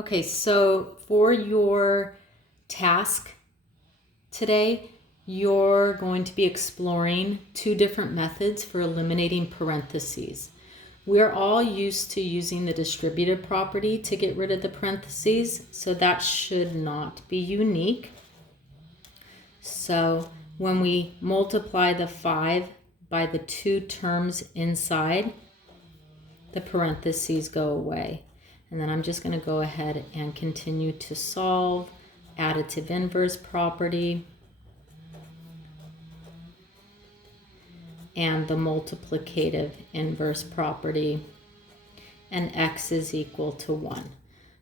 Okay, so for your task today, you're going to be exploring two different methods for eliminating parentheses. We're all used to using the distributive property to get rid of the parentheses, so that should not be unique. So when we multiply the 5 by the two terms inside, the parentheses go away. And then I'm just going to go ahead and continue to solve additive inverse property and the multiplicative inverse property, and x is equal to 1.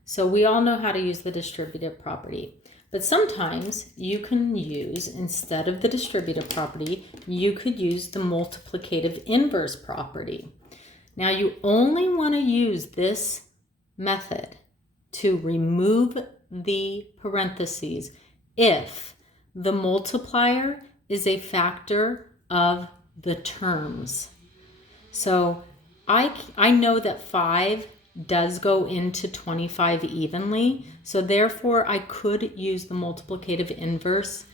So we all know how to use the distributive property, but sometimes you can use, instead of the distributive property, you could use the multiplicative inverse property. Now you only want to use this method to remove the parentheses if the multiplier is a factor of the terms. So I know that 5 does go into 25 evenly, so therefore I could use the multiplicative inverse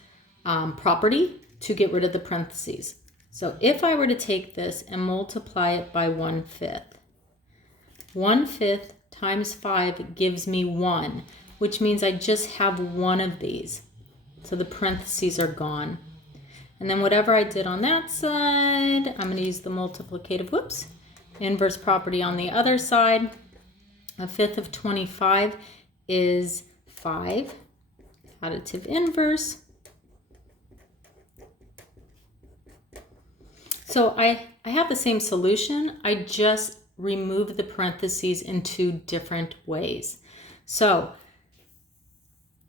property to get rid of the parentheses. So if I were to take this and multiply it by 1/5, 1/5 times 5 gives me 1, which means I just have one of these. So the parentheses are gone. And then whatever I did on that side, I'm going to use the multiplicative, inverse property on the other side. 1/5 of 25 is 5. Additive inverse. So I have the same solution. I just remove the parentheses in two different ways. So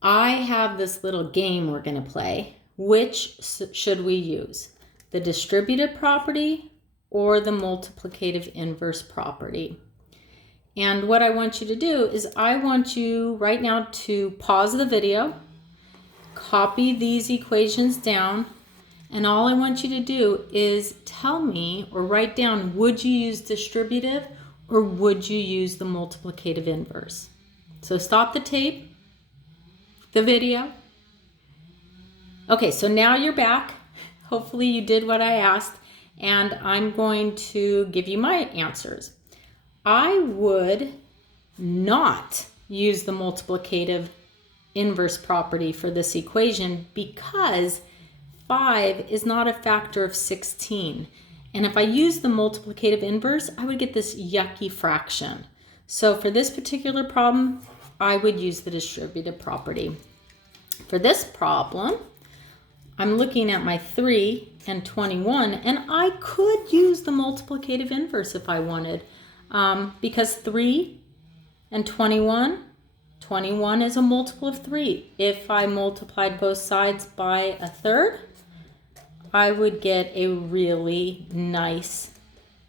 I have this little game we're going to play. Which should we use? The distributive property or the multiplicative inverse property? And what I want you to do is I want you right now to pause the video, copy these equations down, and all I want you to do is tell me or write down, would you use distributive or would you use the multiplicative inverse? So stop the tape, the video. Okay, so now you're back. Hopefully you did what I asked, and I'm going to give you my answers. I would not use the multiplicative inverse property for this equation because 5 is not a factor of 16. And if I use the multiplicative inverse, I would get this yucky fraction. So for this particular problem, I would use the distributive property. For this problem, I'm looking at my 3 and 21, and I could use the multiplicative inverse if I wanted, because 3 and 21 is a multiple of 3. If I multiplied both sides by 1/3, I would get a really nice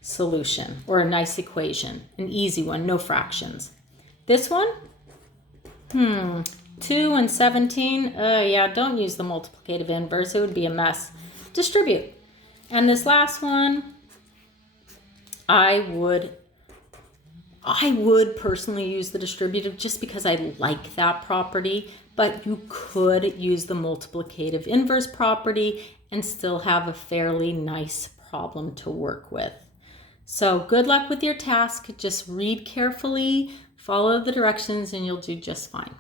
solution or a nice equation, an easy one, no fractions. This one, 2 and 17, yeah, don't use the multiplicative inverse. It would be a mess. Distribute. And this last one, I would personally use the distributive just because I like that property, but you could use the multiplicative inverse property and still have a fairly nice problem to work with. So good luck with your task. Just read carefully, follow the directions, and you'll do just fine.